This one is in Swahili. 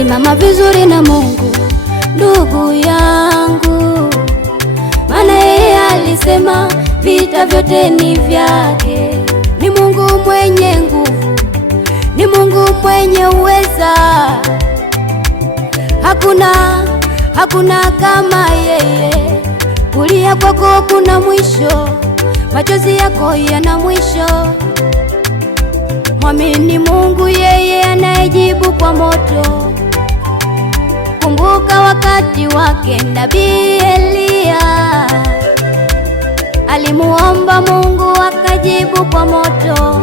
Simama vizuri na Mungu ndugu yangu, maana yeye alisema vita vyote ni vyake. Ni Mungu mwenye nguvu, ni Mungu mwenye uweza. Hakuna kama yeye. Kulia kwako kuna mwisho, machozi yako yana mwisho. Mwamini Mungu, yeye anayejibu kwa moto. Kumbuka wakati wake Nabii Eliya, alimuomba Mungu akajibu kwa moto.